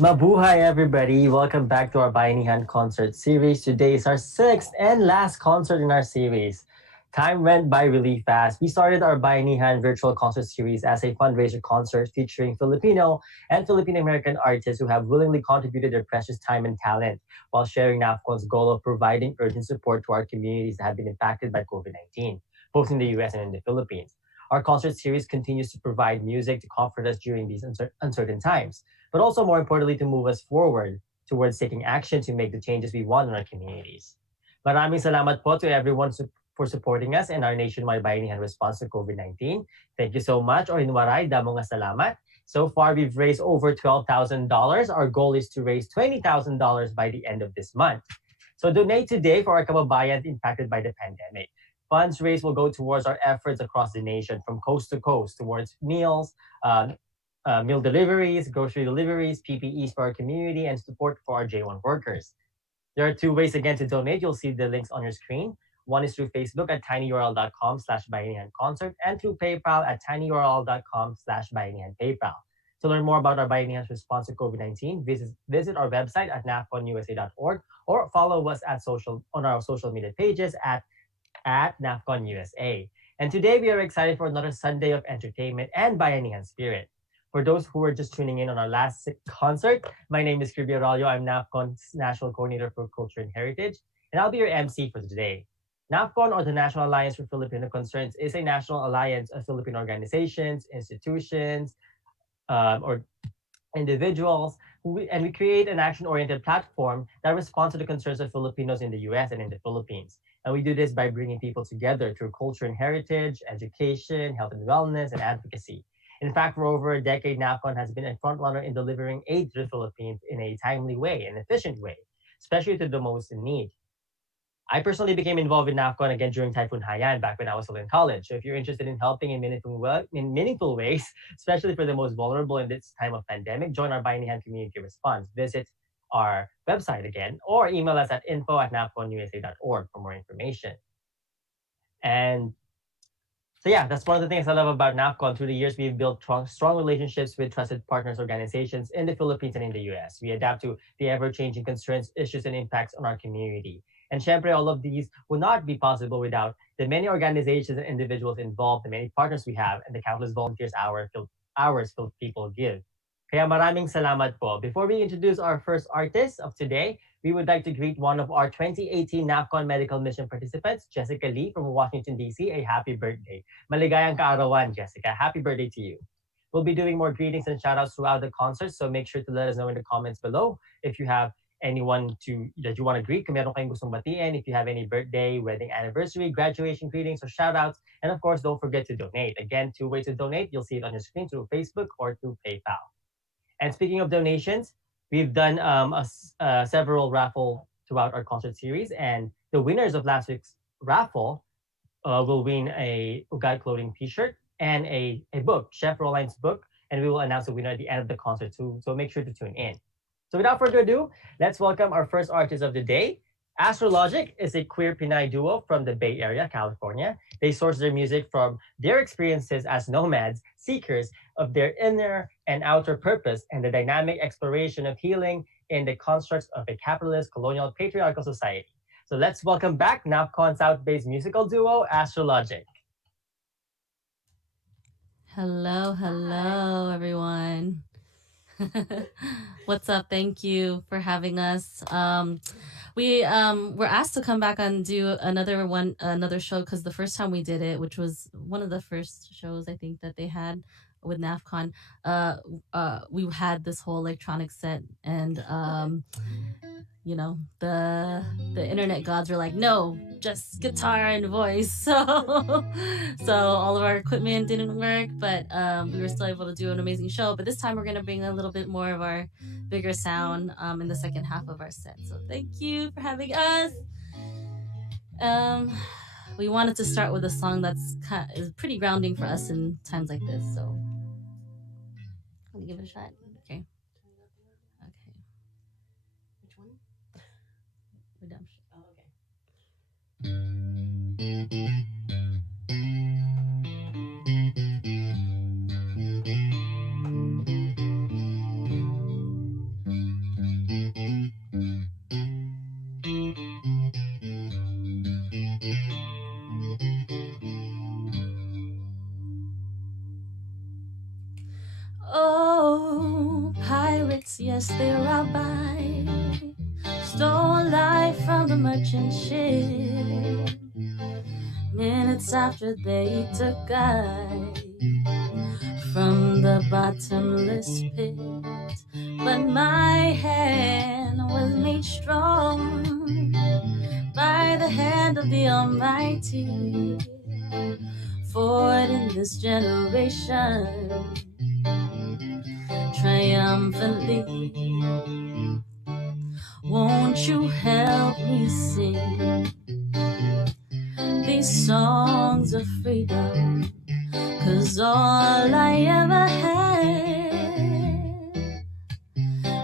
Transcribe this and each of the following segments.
Mabuhay, everybody! Welcome back to our Bayanihan Concert Series. Today is our sixth and last concert in our series. Time went by really fast. We started our Bayanihan Virtual Concert Series as a fundraiser concert featuring Filipino and Filipino-American artists who have willingly contributed their precious time and talent while sharing NAFCON's goal of providing urgent support to our communities that have been impacted by COVID-19, both in the US and in the Philippines. Our concert series continues to provide music to comfort us during these uncertain times, but also more importantly to move us forward towards taking action to make the changes we want in our communities. Maraming salamat po to everyone for supporting us in our nationwide bayanihan response to COVID-19. Thank you so much, or inwaray, damo nga salamat. So far, we've raised over $12,000. Our goal is to raise $20,000 by the end of this month. So donate today for our kababayans impacted by the pandemic. Funds raised will go towards our efforts across the nation, from coast to coast, towards meals, meal deliveries, grocery deliveries, PPEs for our community, and support for our J1 workers. There are two ways again to donate. You'll see the links on your screen. One is through Facebook at tinyurl.com/bayanihanconcert and through PayPal at tinyurl.com/bayanihanpaypal. To learn more about our Bayanihan's response to COVID-19, visit our website at nafconusa.org or follow us on our social media pages at NAFCON USA. And today we are excited for another Sunday of entertainment and Bayanihan spirit. For those who are just tuning in on our last concert, my name is Kirby Arroyo. I'm NAFCON's National Coordinator for Culture and Heritage, and I'll be your MC for today. NAFCON, or the National Alliance for Filipino Concerns, is a national alliance of Filipino organizations, institutions, or individuals, and we create an action-oriented platform that responds to the concerns of Filipinos in the US and in the Philippines. And we do this by bringing people together through culture and heritage, education, health and wellness, and advocacy. In fact, for over a decade, NAFCON has been a frontrunner in delivering aid to the Philippines in a timely way, an efficient way, especially to the most in need. I personally became involved in NAFCON again during Typhoon Haiyan back when I was still in college. So if you're interested in helping in meaningful ways, especially for the most vulnerable in this time of pandemic, join our Bayanihan Community Response. Visit our website again or email us at info@nafconusa.org for more information. And so yeah, that's one of the things I love about NAFCON. Through the years, we've built strong relationships with trusted partners organizations in the Philippines and in the US. We adapt to the ever-changing concerns, issues, and impacts on our community. And syempre, all of these would not be possible without the many organizations and individuals involved, the many partners we have, and the countless volunteers hours people give. Kaya maraming salamat po. Before we introduce our first artist of today, we would like to greet one of our 2018 NAFCON Medical Mission participants, Jessica Lee from Washington, D.C. A happy birthday. Maligayang kaarawan, Jessica. Happy birthday to you. We'll be doing more greetings and shoutouts throughout the concert, so make sure to let us know in the comments below if you have anyone that you want to greet, kung meron kayong gustong batiin, if you have any birthday, wedding anniversary, graduation greetings, or shoutouts. And of course, don't forget to donate. Again, two ways to donate. You'll see it on your screen through Facebook or through PayPal. And speaking of donations, we've done several raffle throughout our concert series, and the winners of last week's raffle will win a Ugad clothing T-shirt and a book, Chef Rolline's book, and we will announce the winner at the end of the concert too. So make sure to tune in. So without further ado, let's welcome our first artist of the day. Astrologic is a queer Pinay duo from the Bay Area, California. They source their music from their experiences as nomads, seekers of their inner and outer purpose, and the dynamic exploration of healing in the constructs of a capitalist, colonial, patriarchal society. So let's welcome back NAFCON South-based musical duo, Astrologic. Hello, everyone. What's up? Thank you for having us. We were asked to come back and do another show because the first time we did it, which was one of the first shows I think that they had with NAFCON, we had this whole electronic set, and you know, the internet gods were like, no, just guitar and voice. So all of our equipment didn't work, but we were still able to do an amazing show. But this time we're gonna bring a little bit more of our bigger sound in the second half of our set. So thank you for having us. We wanted to start with a song that's is pretty grounding for us in times like this. So let me give it a shot. Okay. Which one? Redemption. Oh, okay. yes, they robbed by, stole life from the merchant ship. Minutes after they took I from the bottomless pit, but my hand was made strong by the hand of the Almighty. Forward in this generation, triumphantly, won't you help me sing these songs of freedom? 'Cause all I ever had,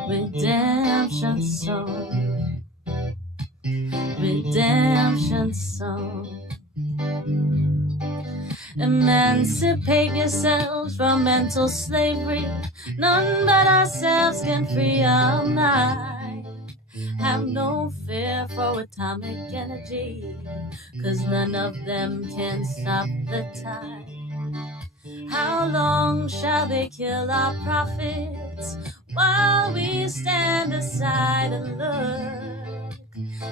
redemption song, redemption song. Emancipate yourselves from mental slavery. None but ourselves can free our mind. Have no fear for atomic energy, 'cause none of them can stop the time. How long shall they kill our prophets while we stand aside and look?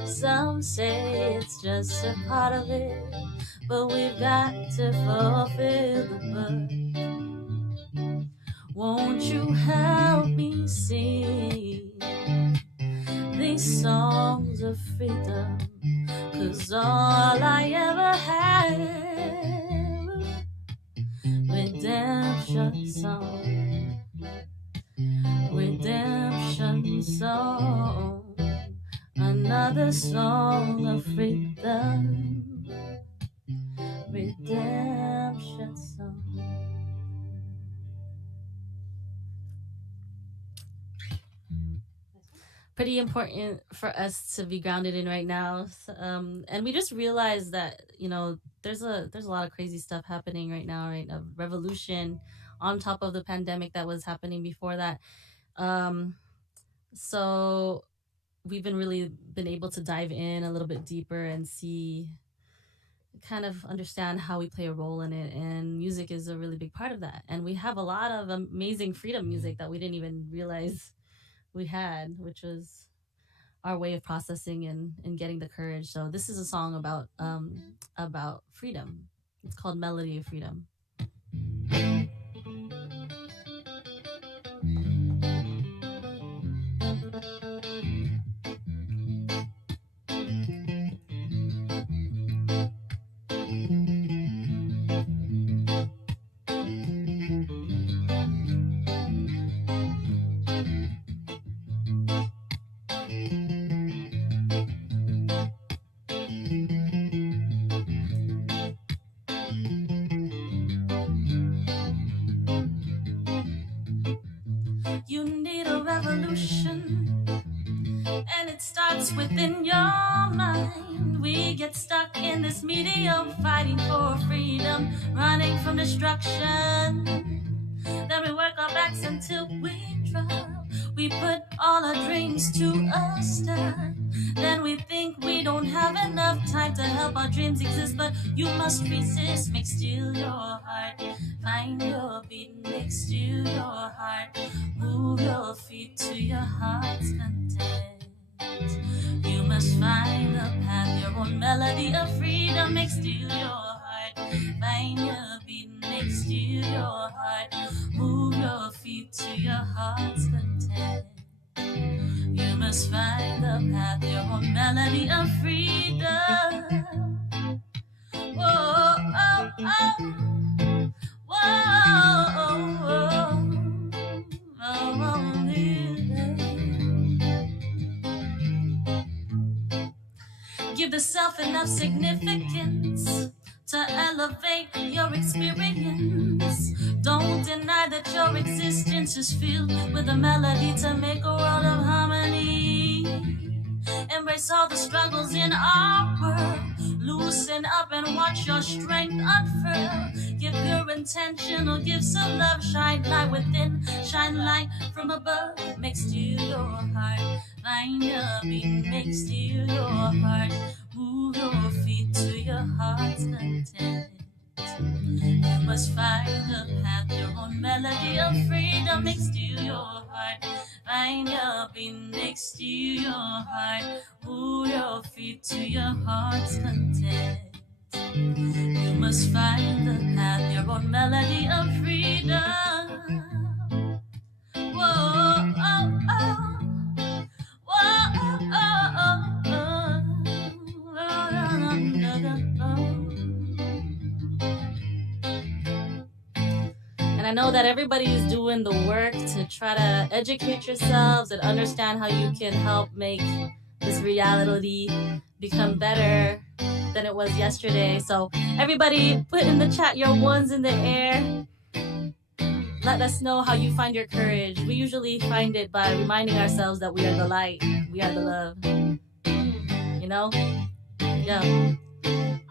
Some say it's just a part of it, but we've got to fulfill the book. Won't you help me sing these songs of freedom? 'Cause all I ever had, redemption song, redemption song, another song of freedom, redemption song. Pretty important for us to be grounded in right now, and we just realized that there's a lot of crazy stuff happening right now, right? A revolution on top of the pandemic that was happening before that. So we've been able to dive in a little bit deeper and see, kind of understand how we play a role in it, and music is a really big part of that. And we have a lot of amazing freedom music that we didn't even realize we had, which was our way of processing and getting the courage. So this is a song about freedom. It's called Melody of Freedom. You need a revolution, and it starts within your mind. We get stuck in this medium, fighting for freedom, running from destruction. Then we work our backs until we drop. We put all our dreams to a stop. Then we think we don't have enough time to help our dreams exist, but you must resist. Make still your heart, find your beat, make still your heart. Move your feet to your heart's content. You must find the path, your own melody of freedom. Make still your heart, find your beat, make still your heart. Move your feet to your heart's content. You must find the path, your own melody of freedom. Whoa, oh, oh. Whoa, oh, oh. Give the self enough significance to elevate your experience. Don't deny that your existence is filled with a melody to make a world of harmony. Embrace all the struggles in our world. Loosen up and watch your strength unfurl. Give your intentional gifts of love. Shine light within, shine light from above. Make still your heart, find your beat. Make still your heart, move your feet to your heart's content. You must find the path, your own melody of freedom. Make still your heart, Find your beat next to your heart. Move your feet to your heart's content. You must find the path, your own melody of freedom. Whoa, oh, oh. Whoa, oh, oh, oh. And I know that everybody is doing the work to try to educate yourselves and understand how you can help make this reality become better than it was yesterday. So everybody put in the chat your ones in the air. Let us know how you find your courage. We usually find it by reminding ourselves that we are the light, we are the love. You know? Yeah.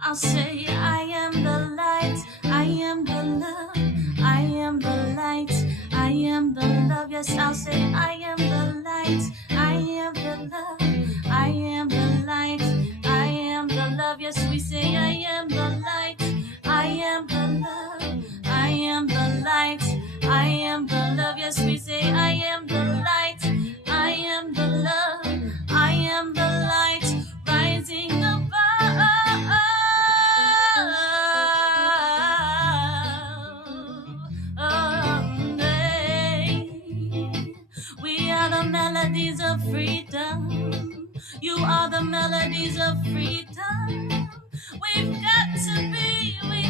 I'll say I am the light, I am the love, I am the light, I am the love. Yes, I'll say I am the light, I am the love, I am the light, I am the love. Yes, we say I am the light, I am the love, I am the light, I am the love. Yes, we say I am the light, I am the love, I am the light, rising above. We are the melodies of freedom. You are the melodies of freedom. We've got to be free.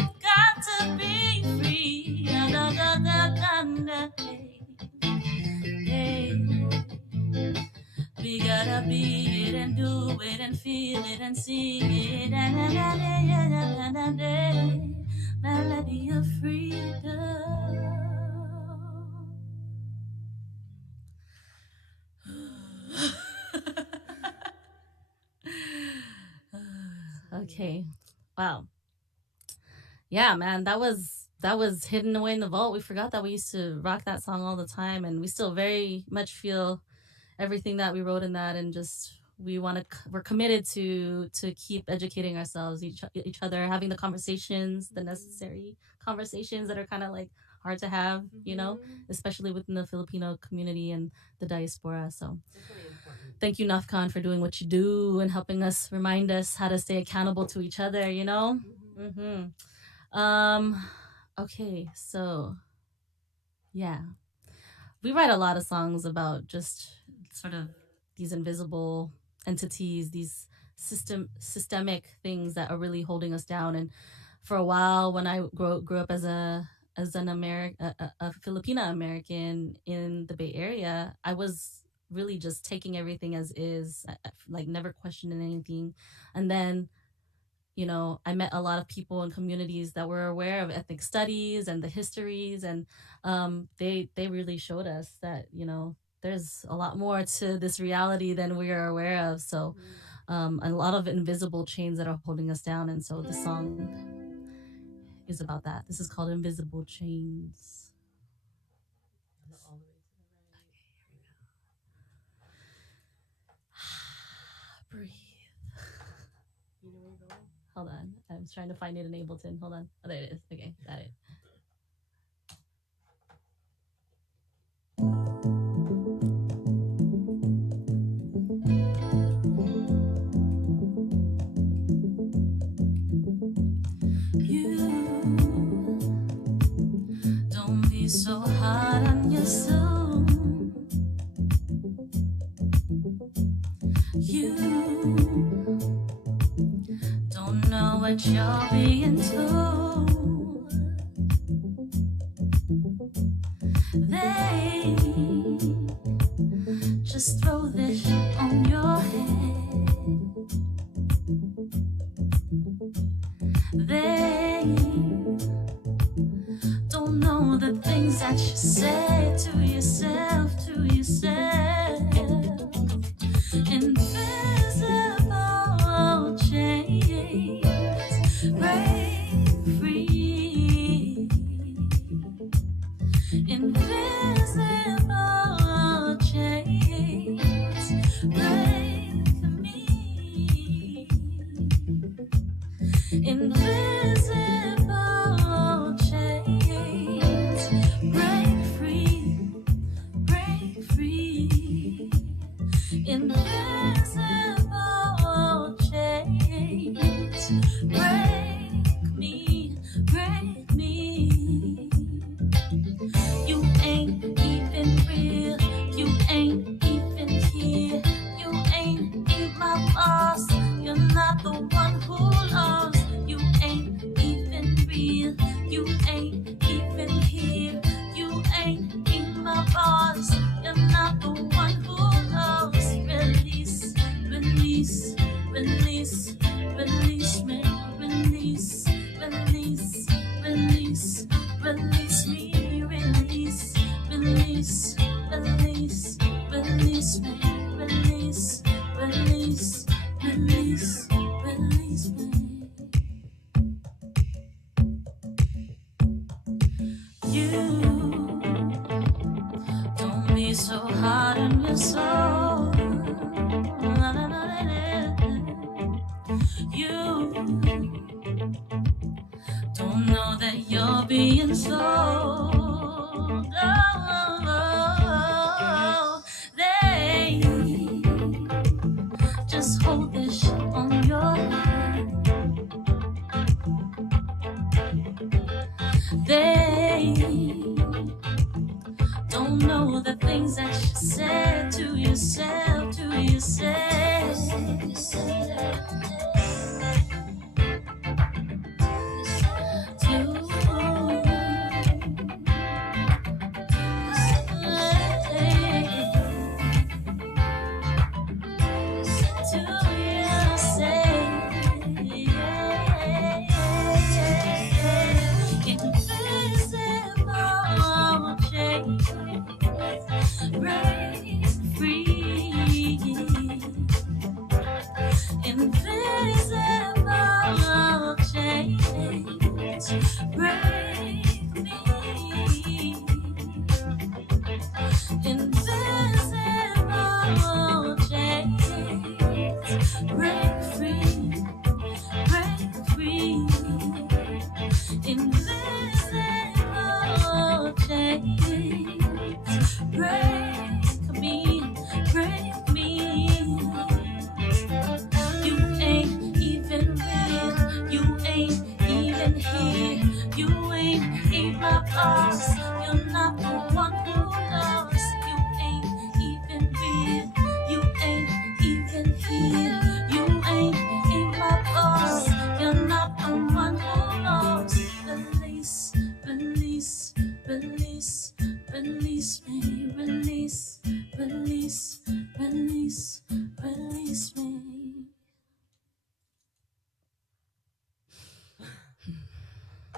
Hey. We gotta be it and do it and feel it and sing it. Melody of freedom. Okay. Wow. Yeah, man, that was hidden away in the vault. We forgot that we used to rock that song all the time, and we still very much feel everything that we wrote in that, and just we're committed to keep educating ourselves, each other, having the conversations, the necessary conversations that are kind of like hard to have, you know, especially within the Filipino community and the diaspora. So thank you, NAFCON, for doing what you do and helping us, remind us how to stay accountable to each other, you know. Okay, so yeah, we write a lot of songs about just sort of these invisible entities, these systemic things that are really holding us down. And for a while, when I grew up as a Filipino American in the Bay Area, I was really just taking everything as is, like never questioning anything. And then, you know, I met a lot of people in communities that were aware of ethnic studies and the histories, and they really showed us that, you know, there's a lot more to this reality than we are aware of. So a lot of invisible chains that are holding us down. And so the song is about that. This is called Invisible Chains. Breathe. Hold on. I'm trying to find it in Ableton. Hold on. Oh, there it is. Okay, got it. Don't be so hard on yourself. You don't know what you're being told. They just throw this on your head. They don't know the things that you say to yourself, Invisible chains break my boss. You're not the one who knows. Release, release, release, release me. Release, release, release, release me. Release, release, release, release me. Release, release, release, release me. You don't be so hard on your soul. You don't know that you're being sold. Oh, they just hold this shit on your head. They don't know the things that you said to yourself, to yourself.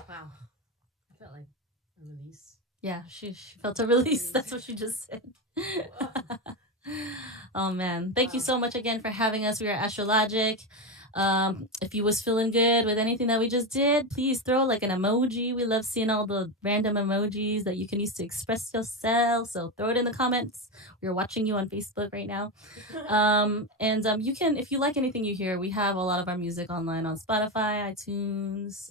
Wow. I felt like a release. Yeah, she felt a release. That's what she just said. Oh man, thank you so much again for having us. We are Astrologic. If you was feeling good with anything that we just did, please throw like an emoji. We love seeing all the random emojis that you can use to express yourself. So throw it in the comments. We're watching you on Facebook right now. You can, if you like anything you hear, we have a lot of our music online on Spotify, iTunes.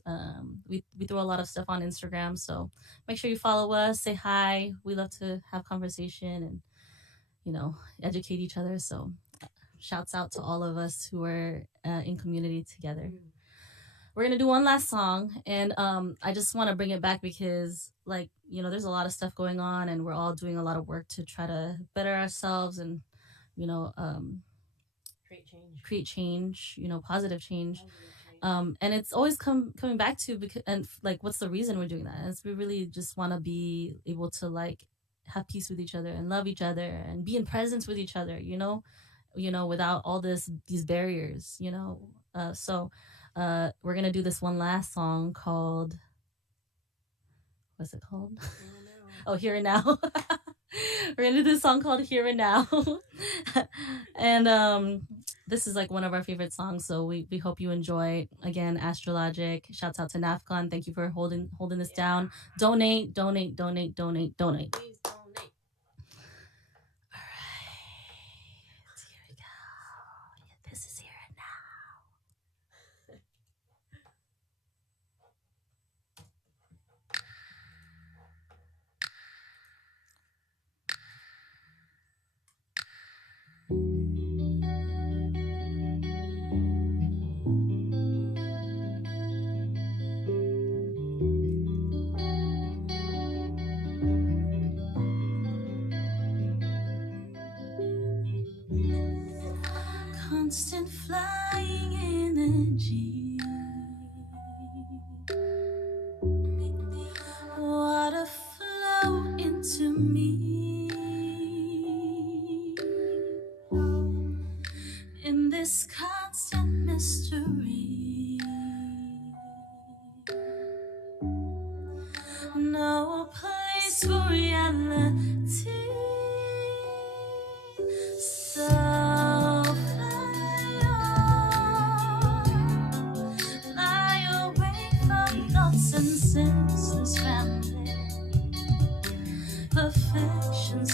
We throw a lot of stuff on Instagram. So make sure you follow us, say hi. We love to have conversation and, you know, educate each other. So shouts out to all of us who are in community together. We're gonna do one last song, and I just want to bring it back because, like, you know, there's a lot of stuff going on, and we're all doing a lot of work to try to better ourselves and, you know, create change, you know, positive change. And it's always coming back to, because, and like, what's the reason we're doing that? Is we really just want to be able to like have peace with each other and love each other and be in presence with each other, you know, without all these barriers, you know. So we're gonna do this one last song called, what's it called? Oh, Here and Now. We're gonna do this song called Here and Now. And this is like one of our favorite songs, so we hope you enjoy. Again, Astrologic. Shouts out to NAFCON. Thank you for holding this down. Donate. Please donate. All right, here we go. This is Here and Now. Constant flying energy, water flow into me.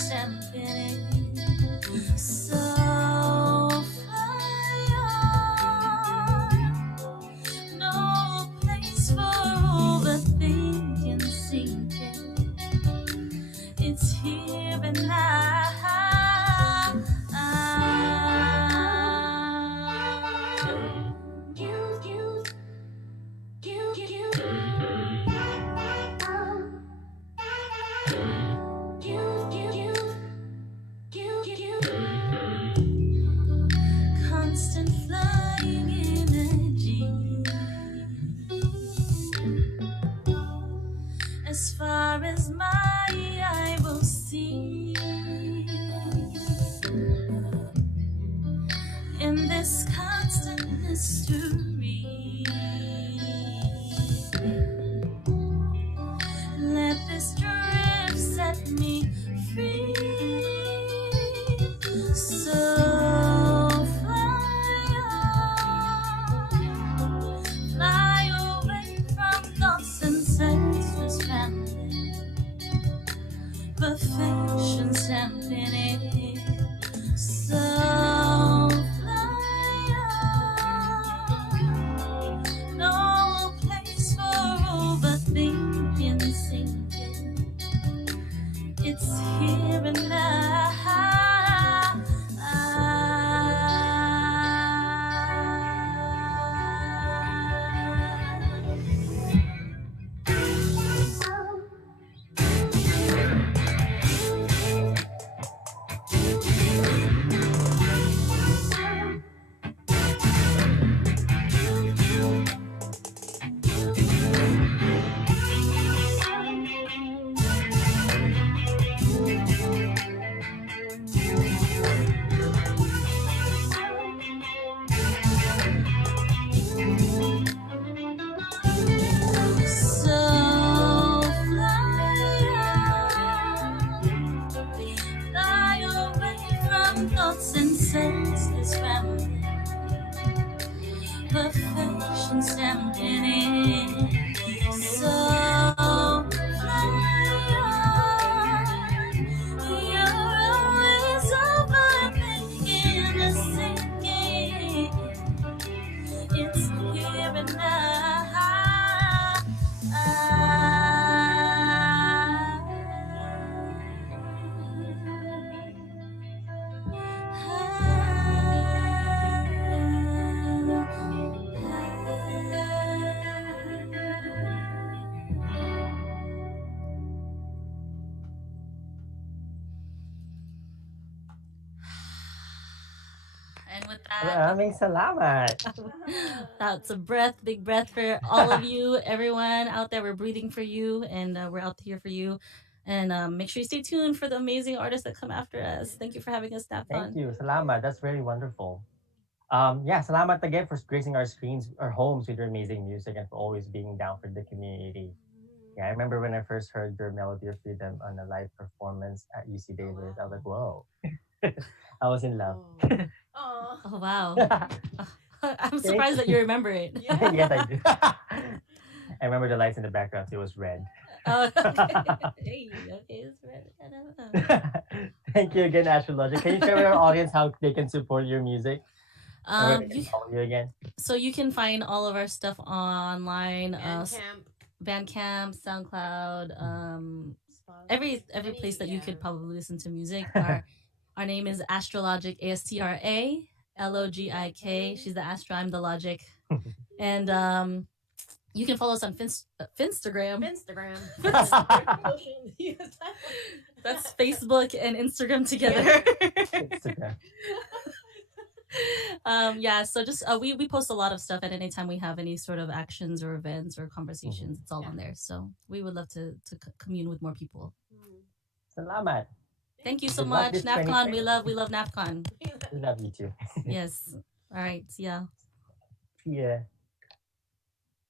champagne. So fly on. No place for overthinking, sinking. It's here and now. Constant flying energy. As far as my eye will see, in this constant mystery, let this drift set me free. So fly on, fly away from thoughts and senseless rambling, perfection stamping it. So fly on, no place for overthinking, sinking. It's here and now. Senseless rambling, perfection stamped in it. So fly on, you're always overthinking and sinking. It's here and And with that, Maraming salamat. that's a breath, big breath for all of you, everyone out there. We're breathing for you, and we're out here for you. And make sure you stay tuned for the amazing artists that come after us. Thank you for having us, Thank NAFCON. you. Salamat. That's very wonderful. Yeah, salamat again for gracing our screens, our homes with your amazing music and for always being down for the community. Yeah, I remember when I first heard your Melody of Freedom on a live performance at UC Davis. I was like, whoa. I was in love. Oh, wow. I'm surprised that you remember it. Yes, I do. I remember the lights in the background, so it was red. Oh, okay. Okay, it's red. Thank you again, Astrologic. Can you share with our audience how they can support your music? Or where they You, can follow you again? so you can find all of our stuff online. Bandcamp, Bandcamp, SoundCloud, Spotify, every place that you could yeah. probably listen to music. Our name is Astrologic, ASTRALOGIK. She's the Astra, I'm the Logic. And you can follow us on Finstagram. Instagram. That's Facebook and Instagram together. Instagram. Yeah, so just we post a lot of stuff at any time we have any sort of actions or events or conversations. It's all on there. So we would love to commune with more people. Salamat. Thank you so Good luck much, this NAFCON. 2020. We love NAFCON. We love you too. Yes. All right. Yeah. Yeah.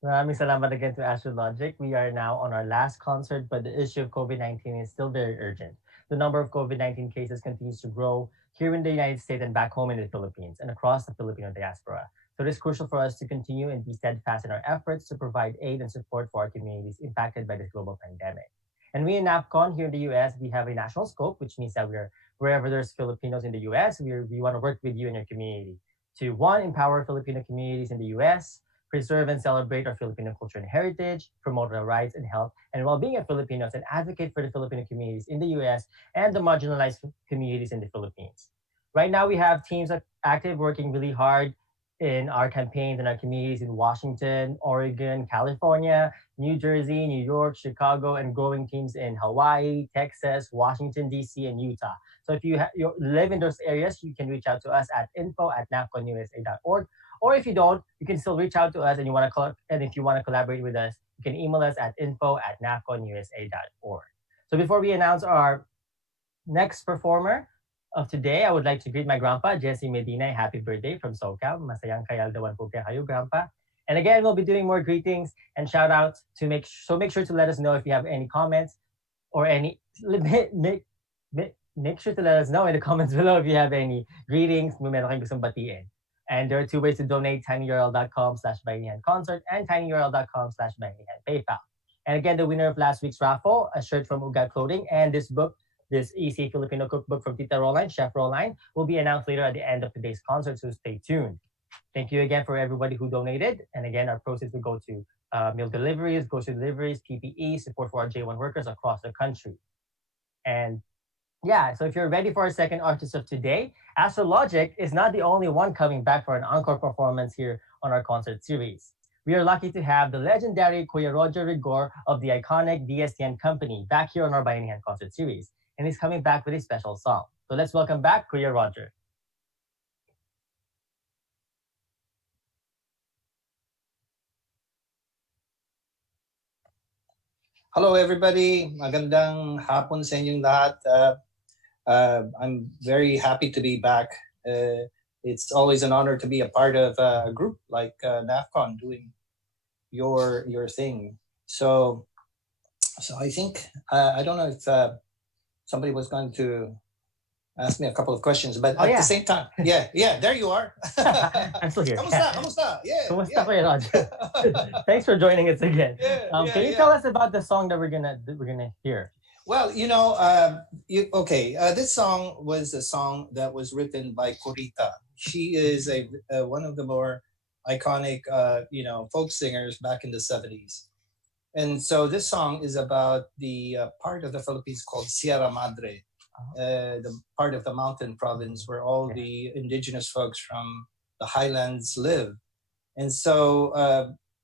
Maraming salamat again to Astrologic. We are now on our last concert, but the issue of COVID-19 is still very urgent. The number of COVID-19 cases continues to grow here in the United States and back home in the Philippines and across the Filipino diaspora. So it is crucial for us to continue and be steadfast in our efforts to provide aid and support for our communities impacted by this global pandemic. And we in NAFCON here in the US, we have a national scope, which means that wherever there's Filipinos in the US, we want to work with you and your community to one, empower Filipino communities in the US, preserve and celebrate our Filipino culture and heritage, promote the rights and health and well-being of Filipinos, and advocate for the Filipino communities in the US and the marginalized communities in the Philippines. Right now, we have teams active working really hard in our campaigns in our communities in Washington, Oregon, California, New Jersey, New York, Chicago, and growing teams in Hawaii, Texas, Washington, D.C., and Utah. So if you live in those areas, you can reach out to us at info@nafconusa.org. Or if you don't, you can still reach out to us and if you want to collaborate with us, you can email us at info@nafconusa.org. So before we announce our next performer of today, I would like to greet my grandpa, Jesse Medina. Happy birthday from SoCal. Masayang kayaldawan po kayo, grandpa. And again, we'll be doing more greetings and shout outs make sure to let us know if you have any comments or make sure to let us know in the comments below if you have any greetings, meron kayong gustong batiin. And there are two ways to donate, tinyurl.com/bayanihanconcert and tinyurl.com/bayanihanpaypal. And again, the winner of last week's raffle, a shirt from Ugat Clothing, and this book, this easy Filipino cookbook from Tita Roline, Chef Roline, will be announced later at the end of today's concert, so stay tuned. Thank you again for everybody who donated. And again, our proceeds will go to meal deliveries, grocery deliveries, PPE, support for our J1 workers across the country. And yeah, so if you're ready for our second artist of today, Astrologic is not the only one coming back for an encore performance here on our concert series. We are lucky to have the legendary Kuya Roger Rigor of the iconic DSTN company back here on our Bayanihan concert series. And he's coming back with a special song. So let's welcome back Kuya Roger. Hello everybody, magandang hapon sa inyong lahat. I'm very happy to be back. It's always an honor to be a part of a group like NAFCON doing your thing. So I think I don't know if somebody was going to ask me a couple of questions, but at the same time, yeah, there you are. I'm still here. Kamusta? Kamusta, Kuya Roger? Thanks for joining us again. Can you tell us about the song that we're gonna hear? Well, this song was a song that was written by Corita. She is one of the more iconic, folk singers back in the 70s. And so this song is about the part of the Philippines called Sierra Madre, the part of the mountain province where all the indigenous folks from the highlands live. And so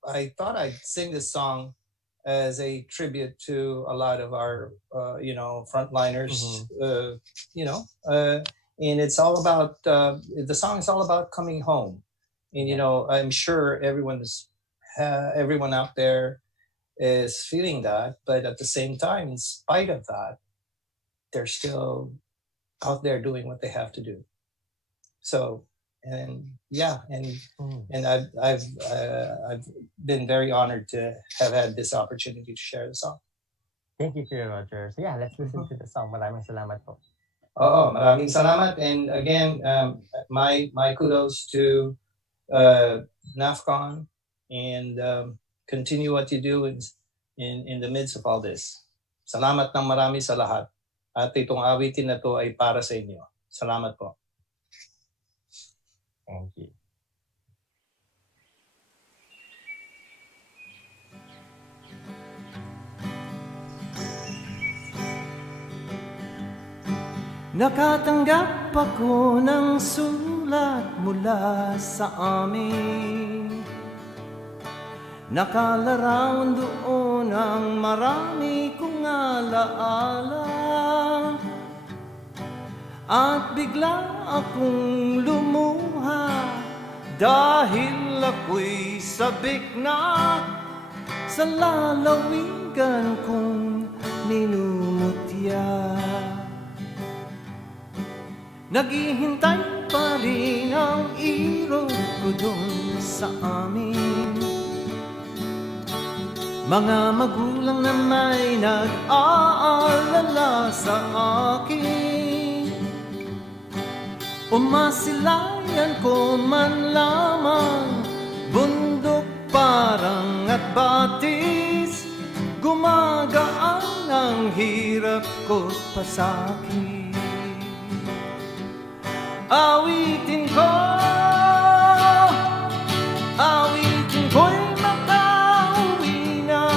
I thought I'd sing this song as a tribute to a lot of our, frontliners, and it's all about, the song is all about coming home. And, I'm sure everyone out there is feeling that, but at the same time, in spite of that, they're still out there doing what they have to do. So, and I've been very honored to have had this opportunity to share the song. Thank you, Kuya Roger. So yeah, let's listen to the song. Maraming salamat po. Oo, maraming salamat. And again, my kudos to NAFCON, and continue what you do in the midst of all this. Salamat ng marami sa lahat. At itong awitin na to ay para sa inyo. Salamat po. Thank you. Nakatanggap ako ng sulat mula sa amin. Nakalarawan doon ang marami kong alaala. At bigla akong lumuha dahil ako'y sabik na sa lalawigan kong minumutya. Naghihintay pa rin ang iro ko doon sa amin. Mga magulang na may nag-aalala sa akin. Umasilayan ko man lamang, bundok parang at batis, gumagaan ang hirap ko't pasakit. Awitin ko, awitin ko'y makauwi na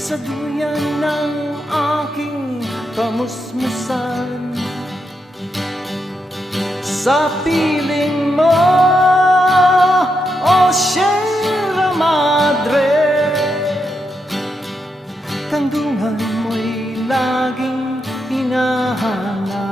sa duyan ng aking kamusmusan. Sa piling mo, o Sierra Madre, kandungan mo'y laging hinahanap.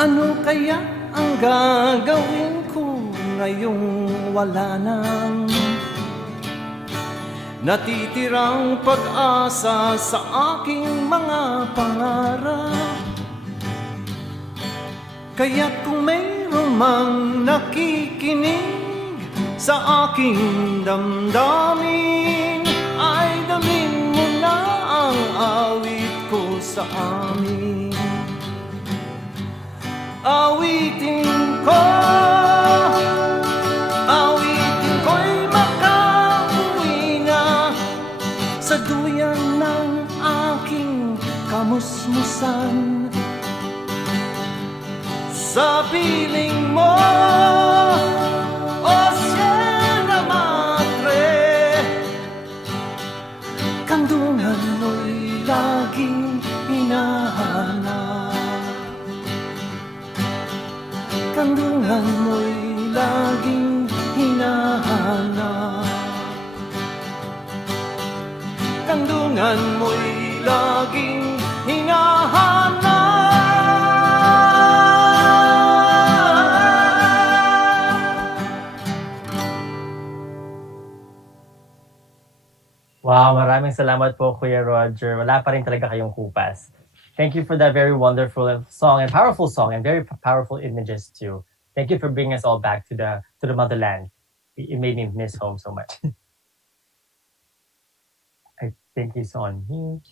Ano kaya ang gagawin ko ngayong wala nang natitirang pag-asa sa aking mga pangarap? Kaya't kung mayroon mang nakikinig sa aking damdamin, ay damin mo na ang awit ko sa amin. Awitin ko, awitin ko'y makauwi na sa duyan ng aking kamusmusan. Sa piling mo, o Sierra Madre, kandungan mo'y laging hinahanap. Kandungan mo'y laging hinahanap. Kandungan mo'y laging hinahanap. Wow, maraming salamat po, Kuya Roger. Wala pa rin talaga kayong kupas. Thank you for that very wonderful song and powerful song and very powerful images too. Thank you for bringing us all back to the motherland. It made me miss home so much. I think he's on mute.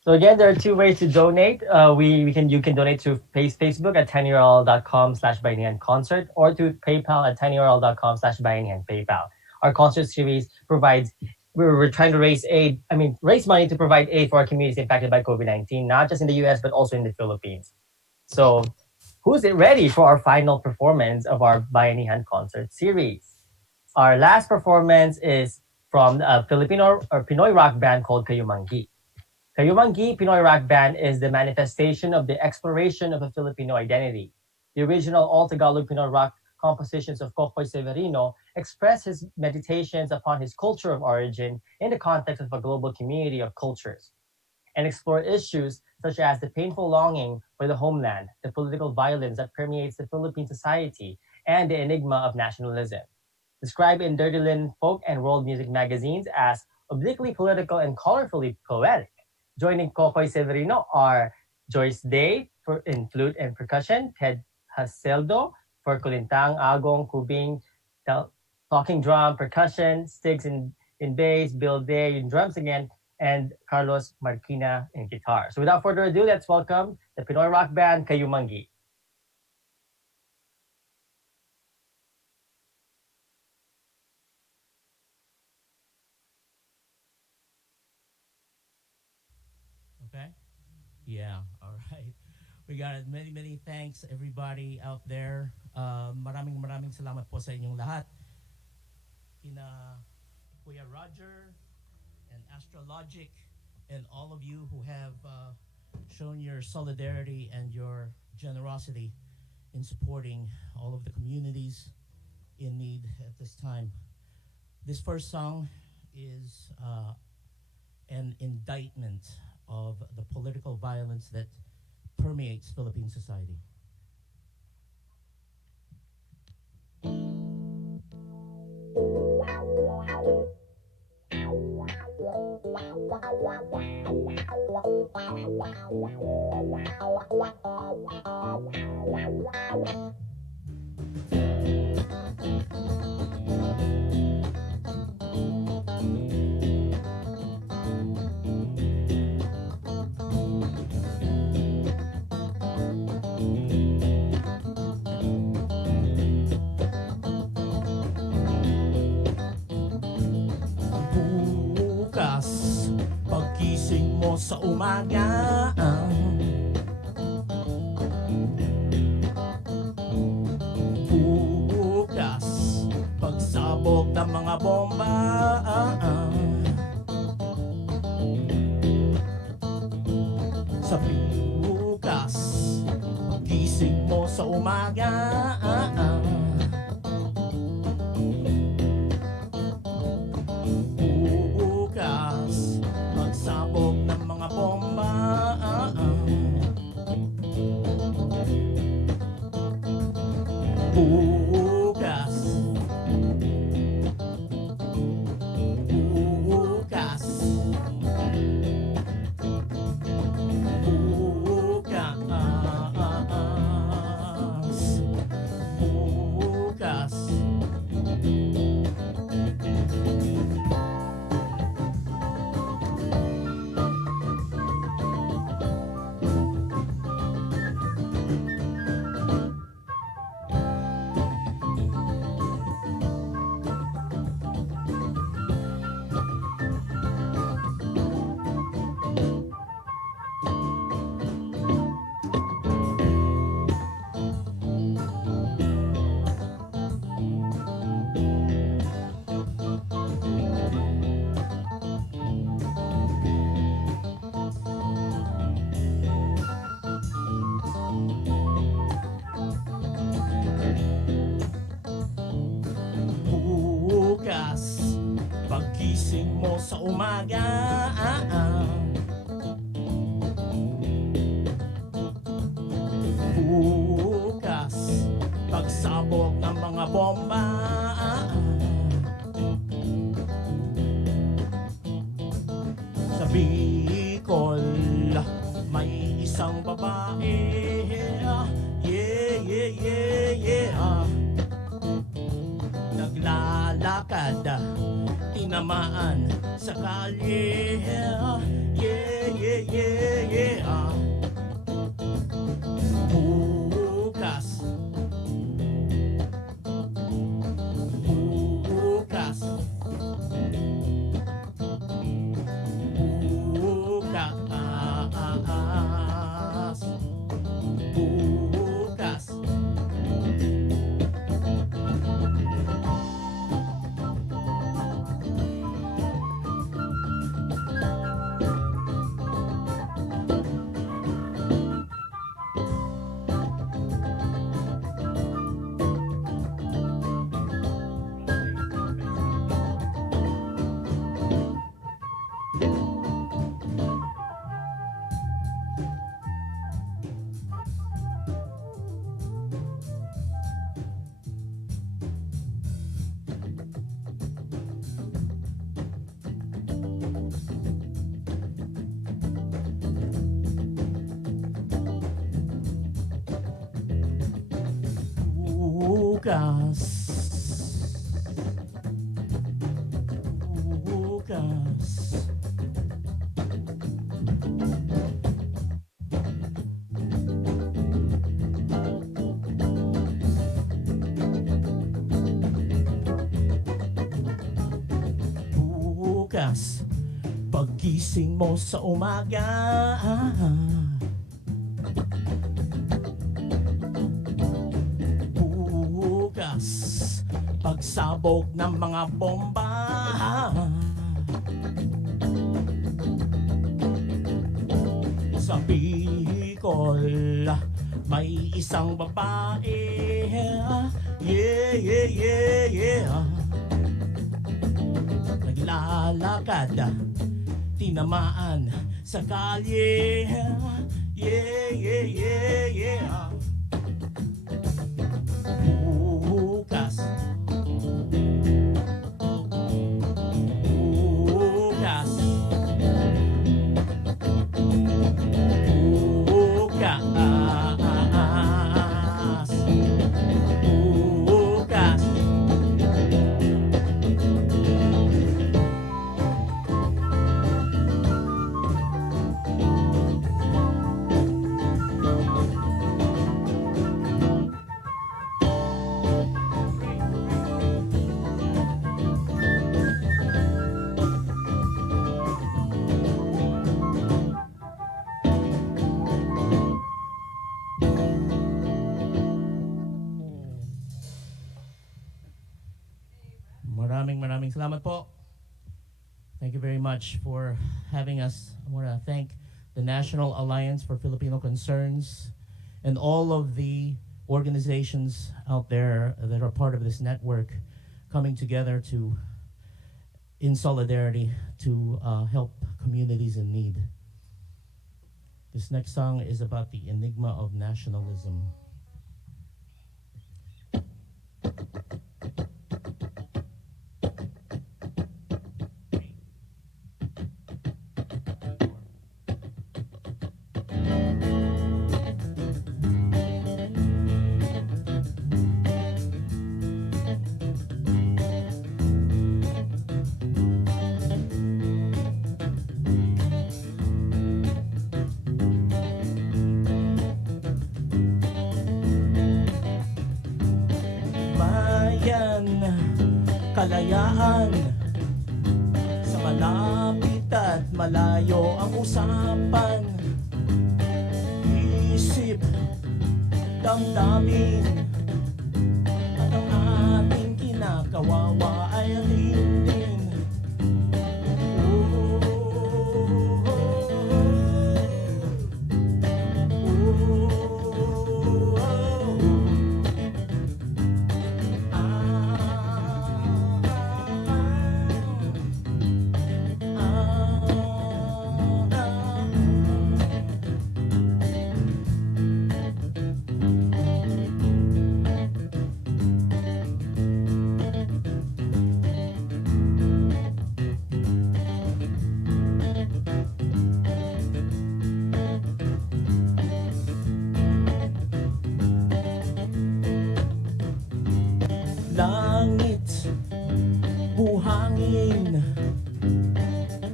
So again, there are two ways to donate. You can donate to Facebook at tinyurl.com/bayanihanconcert or to PayPal at tinyurl.com/bayanihanpaypal. Our concert series provides. We're trying to raise money to provide aid for our communities impacted by COVID-19, not just in the U.S. but also in the Philippines. So, who's ready for our final performance of our Bayanihan concert series? Our last performance is from a Filipino or Pinoy rock band called Kayumanggi. Kayumanggi Pinoy Rock Band is the manifestation of the exploration of a Filipino identity. The original all-Tagalog Pinoy rock compositions of Kokoy Severino express his meditations upon his culture of origin in the context of a global community of cultures, and explore issues such as the painful longing for the homeland, the political violence that permeates the Philippine society, and the enigma of nationalism. Described in Dirty Linen Folk and World Music magazines as obliquely political and colorfully poetic. Joining Kokoy Severino are Joyce Day in flute and percussion, Ted Haseldo for kulintang, agong, kubing, talking drum, percussion, Sticks in bass, Bill Day in drums again, and Carlos Marquina in guitar. So without further ado, let's welcome the Pinoy rock band Kayumanggi. Okay? Yeah, all right. We got many, many thanks everybody out there. Maraming salamat po sa inyong lahat. Kuya Roger and Astrologic and all of you who have shown your solidarity and your generosity in supporting all of the communities in need at this time. This first song is an indictment of the political violence that permeates Philippine society. Bukas, pagkising mo sa umaga, bukas, pagsabog ng mga bomba, sa bukas, pagkising mo sa umaga, bukas, pagsabog ng mga bomba, bukas, bukas, bukas, bukas, pagkising mo sa umaga, bukas, pagsabog ng mga bomba, sa Bicol, may isang babae, yeah, yeah, yeah, yeah, naglalakad, tinamaan sa kalye, yeah, yeah, yeah, yeah, bukas, bukas, bukas, bukas, bukas, bukas, bukas, pagkising mo sa umaga, bukas, pagsabog ng mga bomba, sa Bicol, May isang babae, yeah, yeah, yeah, yeah, naglalakad, tinamaan sa kalye, yeah, yeah, yeah, yeah. Bukas, bukas, bukas, bukas. Maraming salamat po. Thank you very much for having us. I want to thank the National Alliance for Filipino Concerns and all of the organizations out there that are part of this network coming together to, in solidarity, to help communities in need. This next song is about the enigma of nationalism. Kalayaan sa malapit at malayo ang usapan, isip, damdamin, at ang ating kinakawawa ay alindin. Langit, buhangin,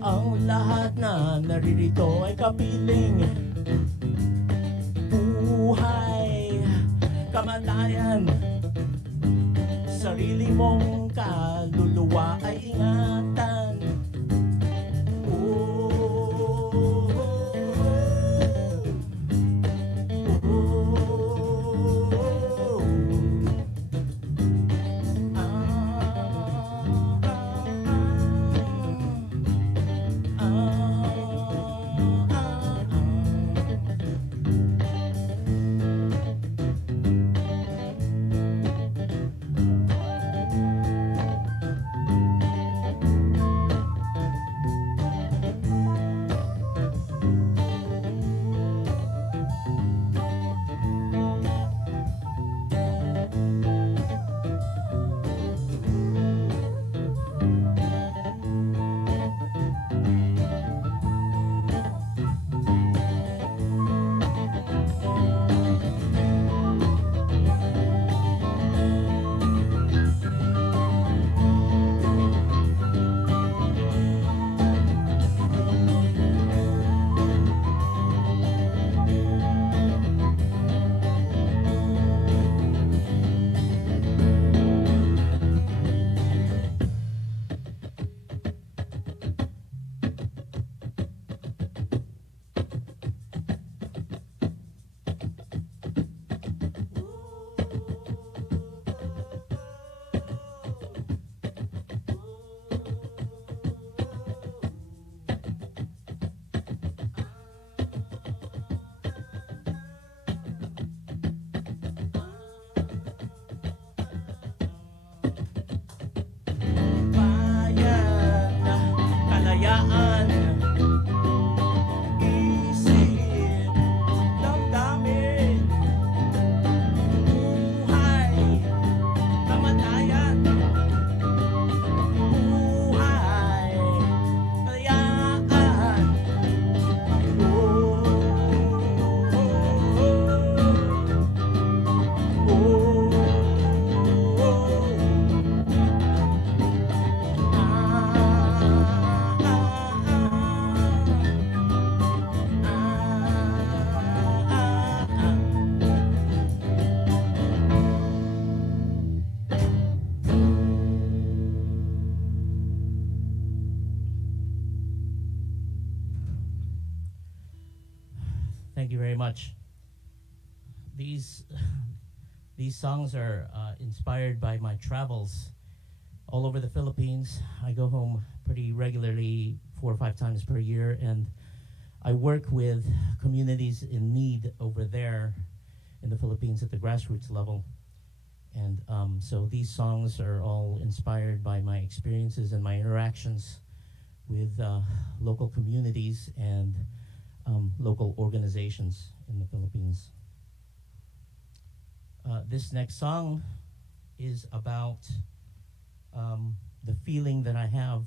ang lahat na naririto ay kapiling. Buhay, kamatayan, sarili mong kaluluwa ay ingatan. Thank you very much. These these songs are inspired by my travels all over the Philippines. I go home pretty regularly, 4 or 5 times per year, and I work with communities in need over there in the Philippines at the grassroots level. And so these songs are all inspired by my experiences and my interactions with local communities and local organizations in the Philippines. This next song is about the feeling that I have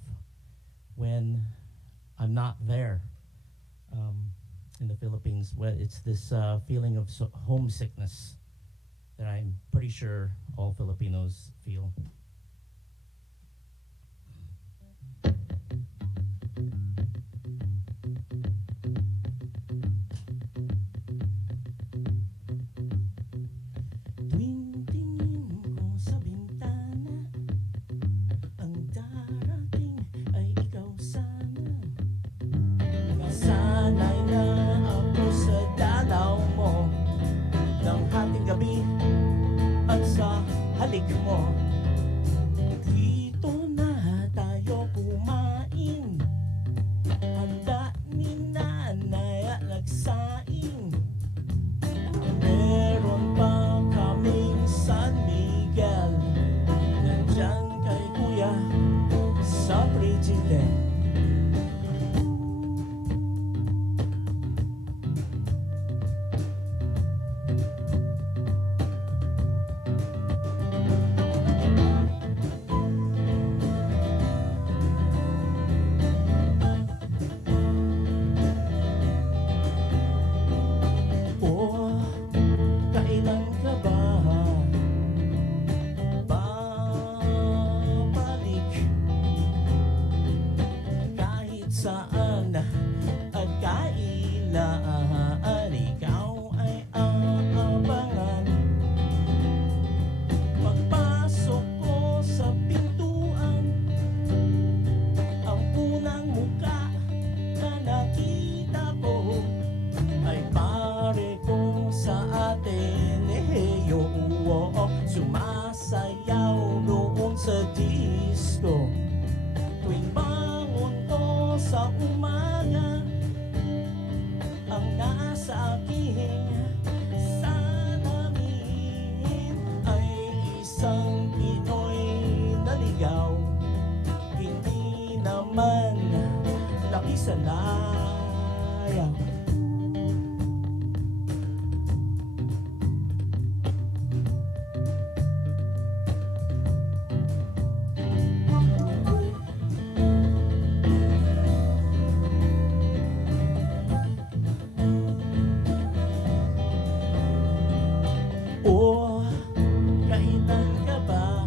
when I'm not there in the Philippines. Well, it's this feeling of homesickness that I'm pretty sure all Filipinos feel. Tuwing tingin ko sa bintana, ang darating ay ikaw sana. Nasanay na ako sa dalaw mo ng hating gabi at sa halik mo. Dito na tayo kumain, handa ni nanay at nagsaing. Meron pa kaming San Miguel, nandyan kay kuya sa President. O, kailan ka ba babalik? Kahit saan at kailan, ikaw ay aabangan. Pagpasok ko sa pintuan, ang unang muka na nakita ko ay pare ko sa Ateneo. Sumasayaw noon sa disco. Tuwing bangon ko sa umaga, ang nasa aking salamin ay isang Pinoy na ligaw. Hindi naman laki sa layaw. O, kailan ka ba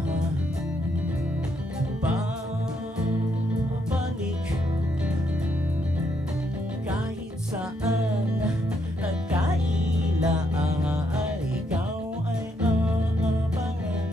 babalik? Kahit saan at kailan, ikaw ay aabangan.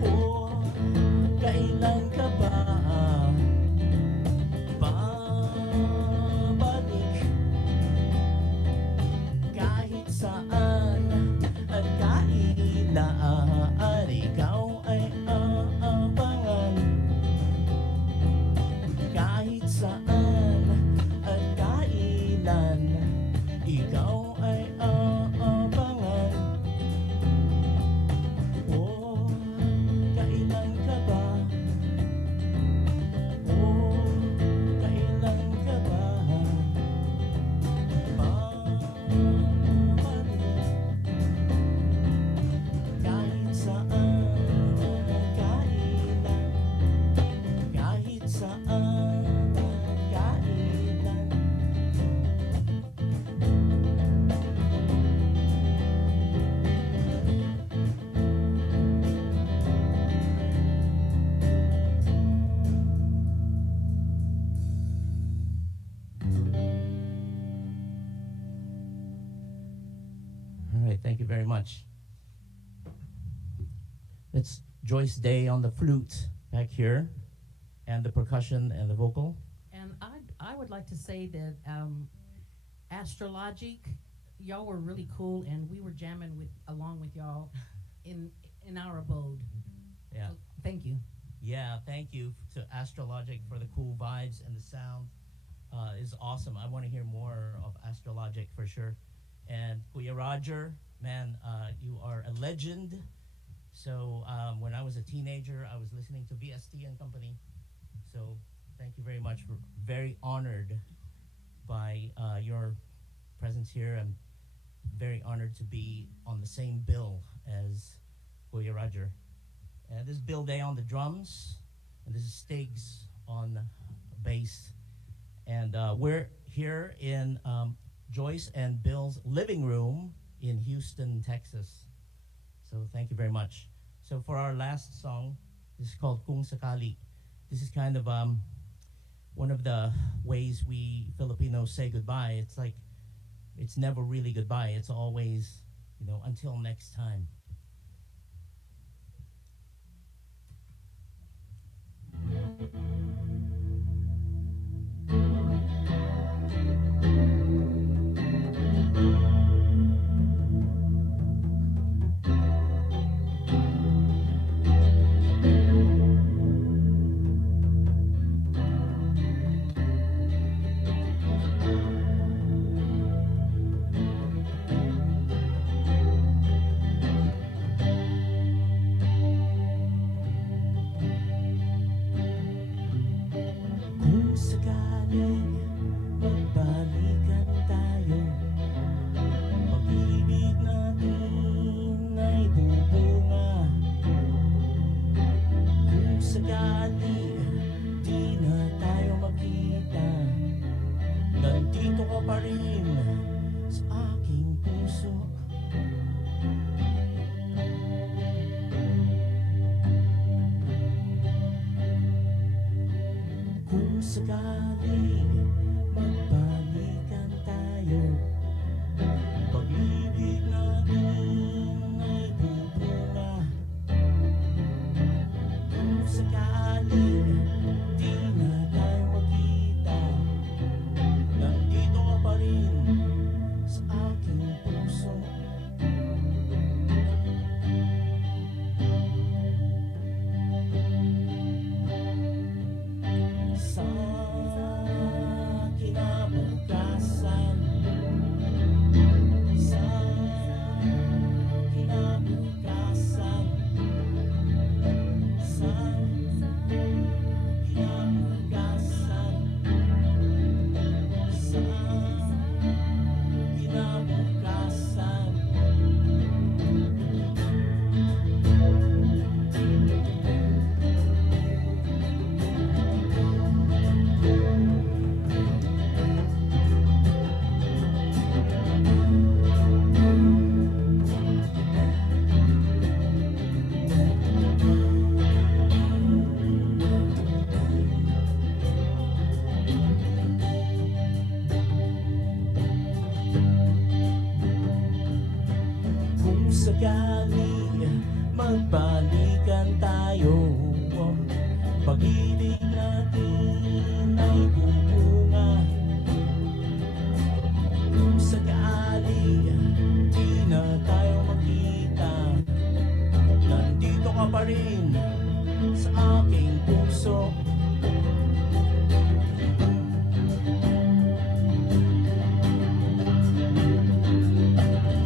O, kailan ka ba babalik? Kahit saan at kailan, ikaw ay aabangan. Kahit saan at kailan, ikaw ay aabangan. thank you very much. It's Joyce Day on the flute back here, and the percussion and the vocal. And I would like to say that Astrologic, y'all were really cool, and we were jamming along with y'all in our abode. Yeah. So, thank you. Yeah, thank you to Astrologic for the cool vibes, and the sound is awesome. I want to hear more of Astrologic for sure. And Kuya Roger, man, you are a legend. So when I was a teenager, I was listening to VST and Company. So thank you very much. We're very honored by your presence here. I'm very honored to be on the same bill as Kuya Roger. And this is Bill Day on the drums, and this is Stiggs on bass. And we're here in Joyce and Bill's living room in Houston, Texas. So thank you very much. So for our last song, this is called Kung Sakali. This is kind of one of the ways we Filipinos say goodbye. It's like, it's never really goodbye. It's always, until next time. Kung sakaling magbalikan tayo, pag-ibig natin ay bubunga. Kung sakali di na tayo magkita, nandito ka pa rin sa aking puso. Kung sakali magbalikan tayo, pag-ibig natin ay bubunga. Kung sakali di na tayo magkita, nandito ka pa rin sa aking puso. Sa kinabukasan, sa kinabukasan, sa kinabukasan, sa kinabukasan. Kung sakali magbalikan tayo, pag-ibig natin ay bubunga. Kung sakali di na tayo magkita, nandito ka pa rin sa aking puso.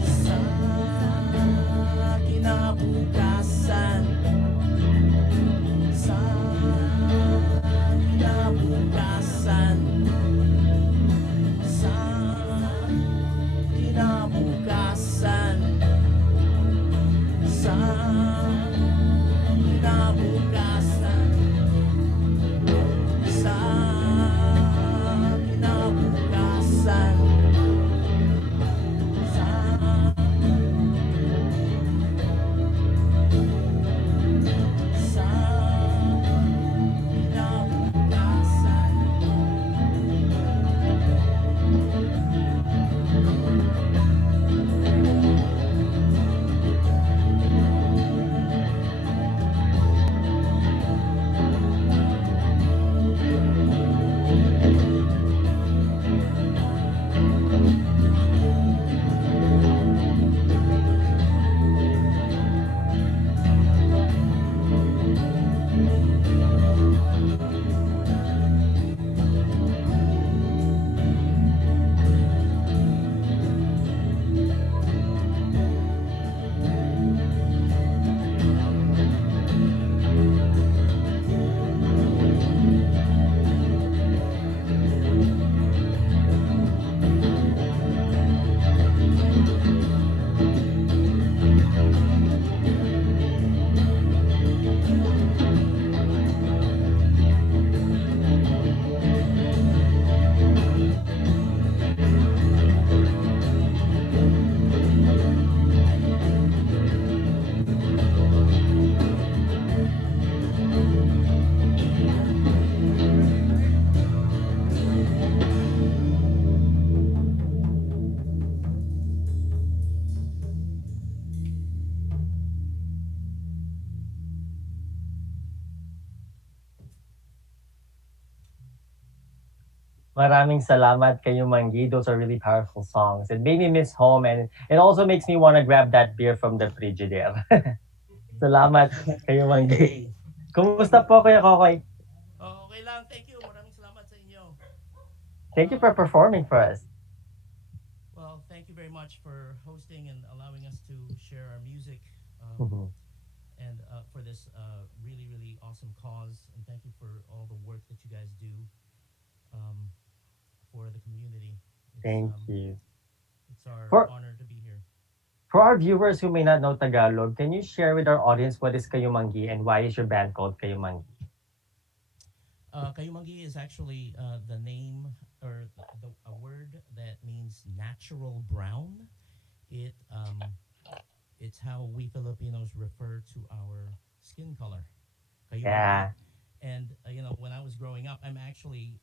Sa kinabukasan, Maraming salamat kayo, Manggi. Those are really powerful songs. It made me miss home and it also makes me want to grab that beer from the Frigidaire. Salamat kayo, Manggi. Hey. Kumusta po, Kuya Kokoy? Oh, okay lang. Thank you. Maraming salamat sa inyo. Thank you for performing for us. Well, thank you very much for hosting and allowing us to share our music. Mhm. And for this really, really awesome cause. And thank you for all the work that you guys do um, for the community. Thank you. It's our For honor to be here. for our viewers who may not know Tagalog, can you share with our audience what is Kayumangi and why is your band called Kayumangi? Kayumangi is actually the name or a word that means natural brown. It's how we Filipinos refer to our skin color. Kayumangi. Yeah. And when I was growing up, I'm actually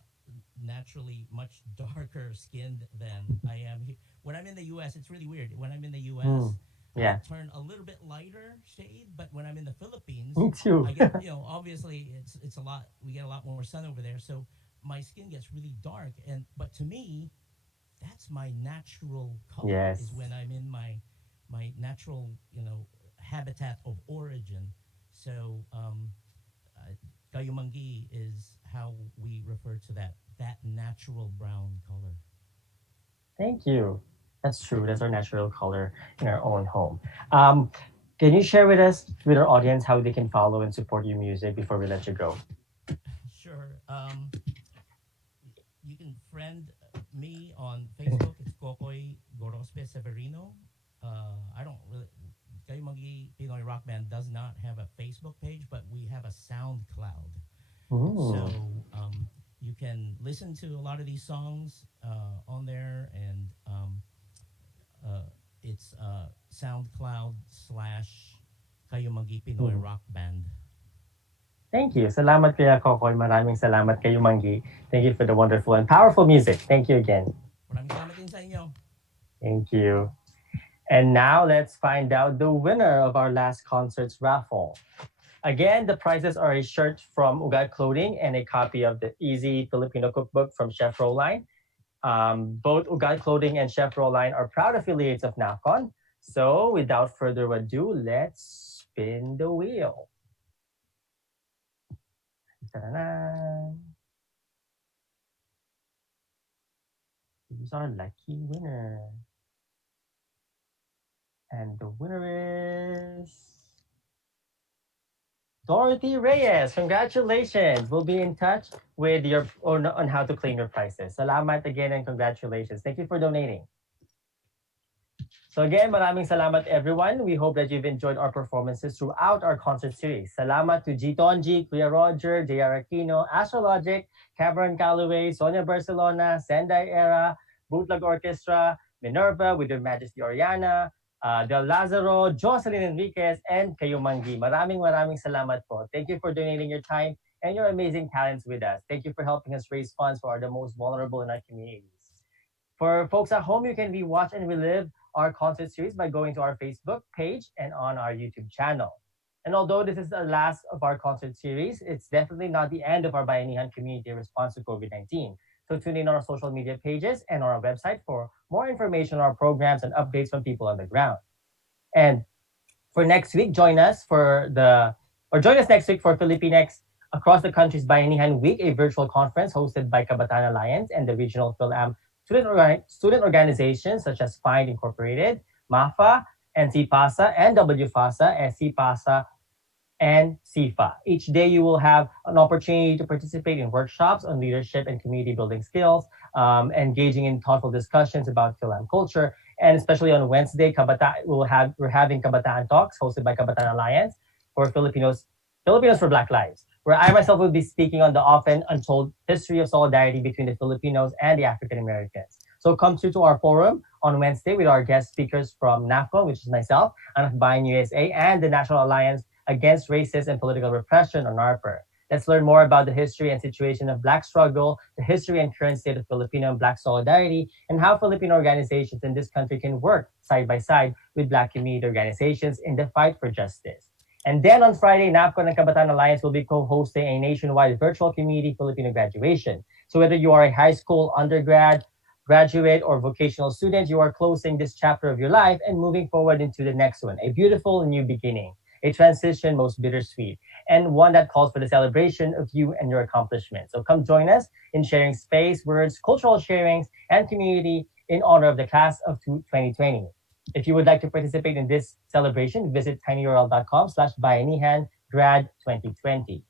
naturally much darker skinned than I am here. When I'm in the U.S., it's really weird. When I'm in the U.S., Yeah. I turn a little bit lighter shade, but when I'm in the Philippines, Me too. I get obviously it's a lot. We get a lot more sun over there, so my skin gets really dark. But to me, that's my natural color. Yes. Is when I'm in my natural habitat of origin. So Kayumangi is how we refer to that natural brown color. Thank you. That's true. That's our natural color in our own home. Can you share with us, with our audience, how they can follow and support your music before we let you go? Sure. You can friend me on Facebook. It's Kokoy Gorospe Severino. I don't really. Kayumangi Pinoy Rock Band does not have a Facebook page, but we have a SoundCloud. Ooh. So you can listen to a lot of these songs on there, and it's SoundCloud/Kayumangi Pinoy Rock Band. Thank you. Salamat Kuya Kokoy. Maraming salamat kayo, Manggi. Thank you for the wonderful and powerful music. Thank you again. Maraming salamat din sa inyo. Thank you. And now let's find out the winner of our last concert's raffle. Again, the prizes are a shirt from Ugat Clothing and a copy of the Easy Filipino Cookbook from Chef Roline. Both Ugat Clothing and Chef Roline are proud affiliates of NAFCON. So without further ado, let's spin the wheel. Ta-da-da. Who's our lucky winner? And the winner is Dorothy Reyes. Congratulations. We'll be in touch with your on how to claim your prizes. Salamat again and congratulations. Thank you for donating. So again, maraming salamat everyone. We hope that you've enjoyed our performances throughout our concert series. Salamat to G. Tonji, Kuya Roger, J.R. Aquino, Astrologic, Cameron Calloway, Sonia Barcelona, Sendai Era, Bootleg Orchestra, Minerva with Your Majesty Oriana, Del Lazaro, Jocelyn Enriquez, and Kayumangi. Maraming salamat po. Thank you for donating your time and your amazing talents with us. Thank you for helping us raise funds for the most vulnerable in our communities. For folks at home, you can rewatch and relive our concert series by going to our Facebook page and on our YouTube channel. And although this is the last of our concert series, it's definitely not the end of our Bayanihan community response to COVID-19. So tune in on our social media pages and on our website for more information on our programs and updates from people on the ground. And for next week, join us next week for Philippines Across the Country's Bayanihan Week, a virtual conference hosted by Kabataan Alliance and the regional Phil-Am student organizations such as Find Incorporated, MAFA, NC-PASA, and WFASA, SC-PASA, and CIFA. Each day you will have an opportunity to participate in workshops on leadership and community building skills, engaging in thoughtful discussions about Phil-Am culture, and especially on Wednesday, we're having Kabataan Talks hosted by Kabataan Alliance for Filipinos for Black Lives, where I myself will be speaking on the often untold history of solidarity between the Filipinos and the African Americans. So come through to our forum on Wednesday with our guest speakers from NAFCON, which is myself, Anak Bayan USA, and the National Alliance Against Racist and Political Repression, or NARPR. Let's learn more about the history and situation of Black struggle, the history and current state of Filipino and Black solidarity, and how Filipino organizations in this country can work side by side with Black community organizations in the fight for justice. And then on Friday, NAFCON and Kabataan Alliance will be co-hosting a nationwide virtual community Filipino graduation. So whether you are a high school, undergrad, graduate, or vocational student, you are closing this chapter of your life and moving forward into the next one. A beautiful new beginning, a transition most bittersweet, and one that calls for the celebration of you and your accomplishments. So come join us in sharing space, words, cultural sharings, and community in honor of the class of 2020. If you would like to participate in this celebration, visit tinyurl.com/bayanihan grad 2020.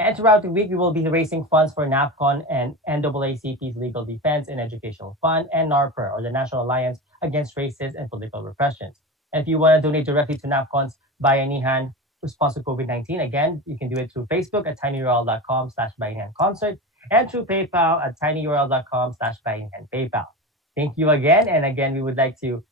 And throughout the week, we will be raising funds for NAFCON and NAACP's Legal Defense and Educational Fund and NARPR, or the National Alliance Against Racist and Political Repressions. And if you want to donate directly to NAFCON's Bayanihan response to COVID-19, again, you can do it through Facebook at tinyurl.com/bayanihan concert and through PayPal at tinyurl.com/bayanihan PayPal. Thank you again. And again, we would like to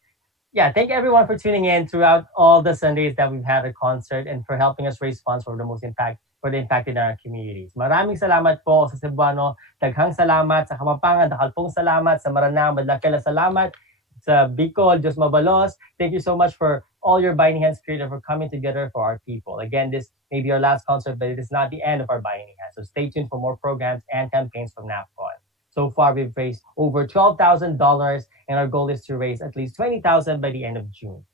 thank everyone for tuning in throughout all the Sundays that we've had a concert and for helping us raise funds for the impacted in our communities. Maraming salamat po sa Cebuano, daghang salamat sa Kapampangan, dakalpong salamat sa Maranao, madlakela salamat sa Bicol, Diyos Mabalos. Thank you so much for all your Bayanihan spirit and for coming together for our people. Again, this may be our last concert, but it is not the end of our Bayanihan. So stay tuned for more programs and campaigns from NAFCON. So far, we've raised over $12,000, and our goal is to raise at least $20,000 by the end of June.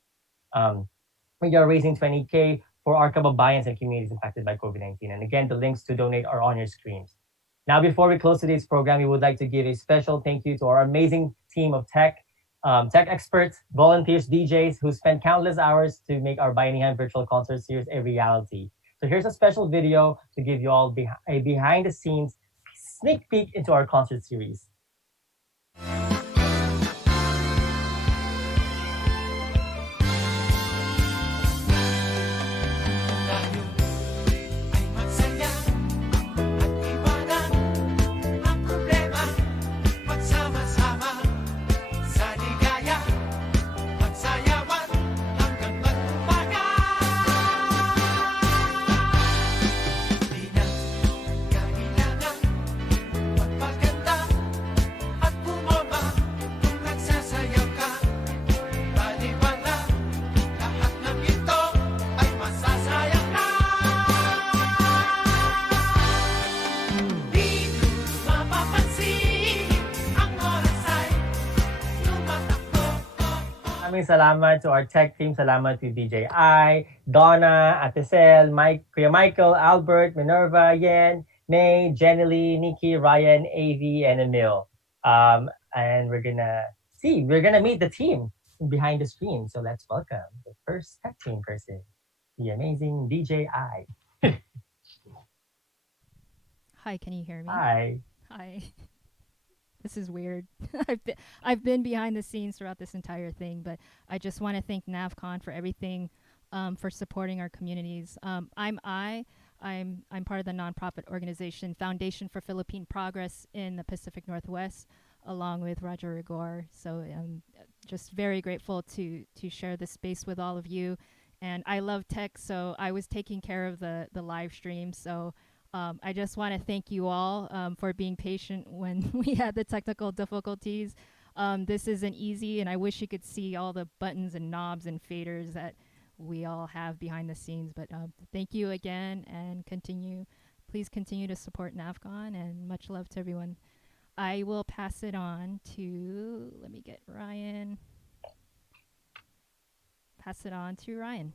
We are raising $20K for our kababayans and communities impacted by COVID-19. And again, the links to donate are on your screens. Now, before we close today's program, we would like to give a special thank you to our amazing team of tech experts, volunteers, DJs who spent countless hours to make our Bayanihan Virtual Concert Series a reality. So here's a special video to give you all a behind-the-scenes sneak peek into our concert series. Maraming salamat to our tech team. Salamat to DJ I, Donna, Atesel, Kuya Michael, Albert, Minerva, Yen, May, Jenny Lee, Nikki, Ryan, AV, and Emil. And we're gonna meet the team behind the screen. So let's welcome the first tech team person, the amazing DJ I. Hi, can you hear me? Hi. Hi. This is weird. I've been behind the scenes throughout this entire thing, but I just want to thank NAFCON for everything, for supporting our communities. I'm part of the nonprofit organization Foundation for Philippine Progress in the Pacific Northwest, along with Roger Rigor. So I'm just very grateful to share this space with all of you. And I love tech, so I was taking care of the live stream. So I just want to thank you all for being patient when we had the technical difficulties. This isn't easy, and I wish you could see all the buttons and knobs and faders that we all have behind the scenes. But thank you again, and please continue to support NAFCON, and much love to everyone. I will pass it on to, let me get Ryan. Pass it on to Ryan.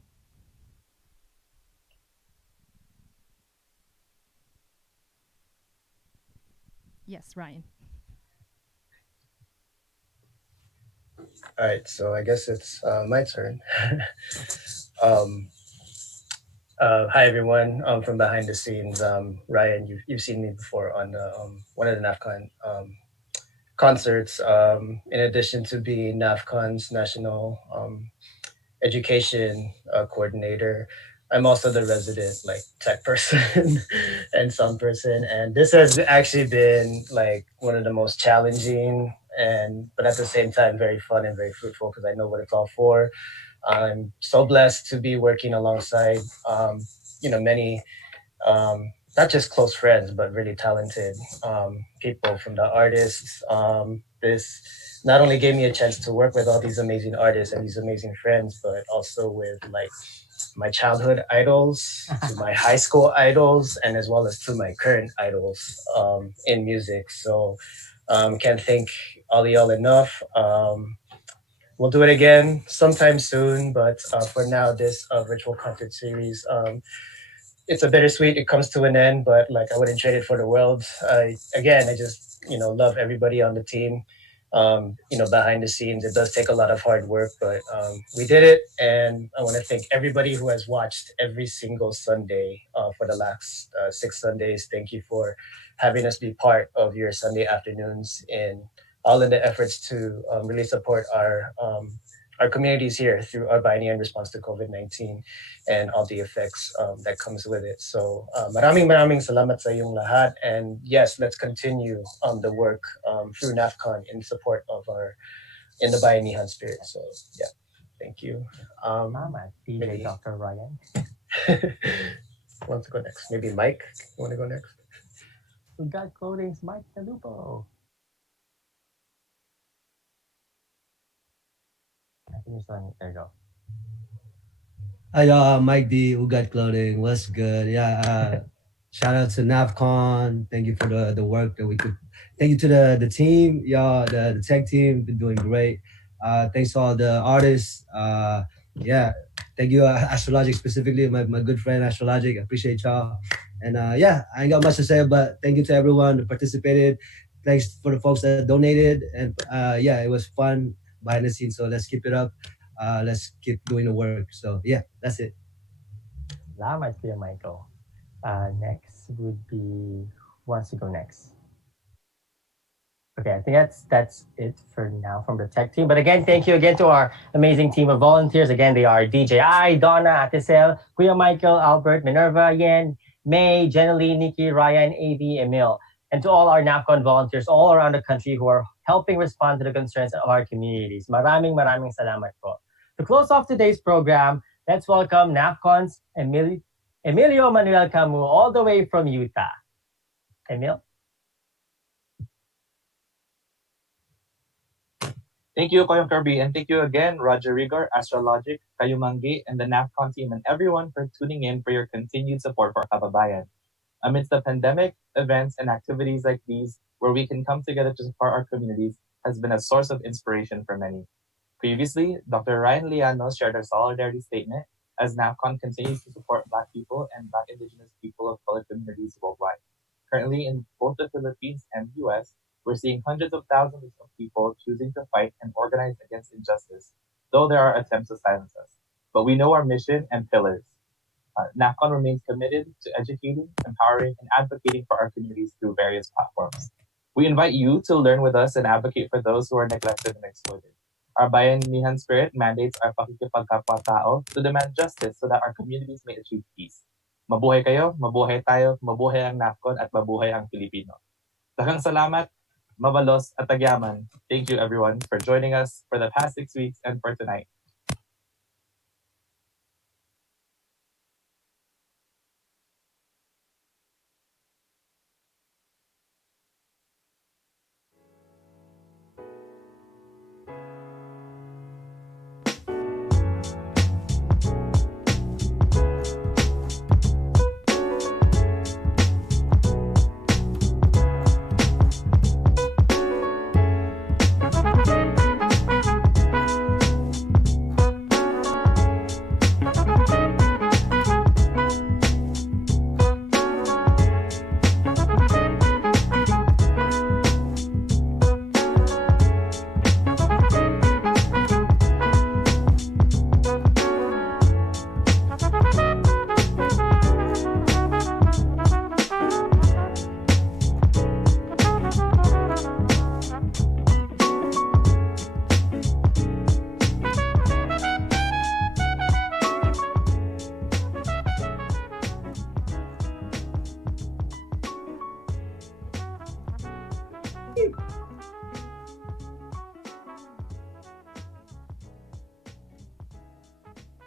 Yes, Ryan. All right, so I guess it's my turn. Hi everyone, from behind the scenes. Ryan, you've seen me before on one of the NAFCON concerts. In addition to being NAFCON's national education coordinator, I'm also the resident tech person and sound person, and this has actually been one of the most challenging but at the same time very fun and very fruitful because I know what it's all for. I'm so blessed to be working alongside many not just close friends but really talented people, from the artists. This not only gave me a chance to work with all these amazing artists and these amazing friends, but also with my childhood idols, to my high school idols, and as well as to my current idols in music. So can't thank all of y'all enough. We'll do it again sometime soon, but for now, this virtual concert series, it's a bittersweet. It comes to an end, but like I wouldn't trade it for the world. Again, I just love everybody on the team. Behind the scenes, it does take a lot of hard work, but we did it, and I want to thank everybody who has watched every single Sunday for the last 6 Sundays. Thank you for having us be part of your Sunday afternoons, and all in the efforts to really support our communities here through our Bayanihan response to COVID-19 and all the effects that comes with it. So maraming salamat sa iyong lahat. And yes, let's continue the work through NAFCON in support of in the Bayanihan spirit. So yeah, thank you. Salamat, DJ maybe- Dr. Ryan. Who wants to go next? Maybe Mike, you want to go next? We got clothing's Mike Nalupo. I think you're starting. There you go. Hi, Mike D, Ugat Clothing. What's good? Yeah, shout out to NAFCON. Thank you for the work that we could. Thank you to the team, y'all, the tech team, been doing great. Thanks to all the artists. Yeah, thank you, Astrologic, specifically, my good friend Astrologic. I appreciate y'all. And yeah, I ain't got much to say, but thank you to everyone that participated. Thanks for the folks that donated. And yeah, it was fun behind the scenes. So let's keep it up. Let's keep doing the work. So yeah, that's it. Salamat, Kuya Michael. Next would be, who wants to go next? Okay, I think that's it for now from the tech team. But again, thank you again to our amazing team of volunteers. Again, they are DJI, Donna, Atisel, Kuya Michael, Albert, Minerva, Yen, May, Jenalie, Nikki, Ryan, AV, Emil, and to all our NAFCON volunteers all around the country who are helping respond to the concerns of our communities. Maraming salamat po. To close off today's program, let's welcome NAFCON's Emilio Manuel Camus all the way from Utah. Emil? Thank you, Koyong Kirby, and thank you again, Roger Rigor, Astrologic, Kayumangi, and the NAFCON team, and everyone for tuning in for your continued support for Kababayan. Amidst the pandemic, events and activities like these, where we can come together to support our communities, has been a source of inspiration for many. Previously, Dr. Ryan Liano shared our solidarity statement as NAFCON continues to support Black people and Black Indigenous people of color communities worldwide. Currently, in both the Philippines and US, we're seeing hundreds of thousands of people choosing to fight and organize against injustice, though there are attempts to silence us. But we know our mission and pillars. NAFCON remains committed to educating, empowering, and advocating for our communities through various platforms. We invite you to learn with us and advocate for those who are neglected and exploited. Our Bayanihan spirit mandates our pakikipagkapwa-tao to demand justice so that our communities may achieve peace. Mabuhay kayo, mabuhay tayo, mabuhay ang NAFCON, at mabuhay ang Pilipino. Daghang salamat, mabalos at tagyaman. Thank you everyone for joining us for the past 6 weeks and for tonight.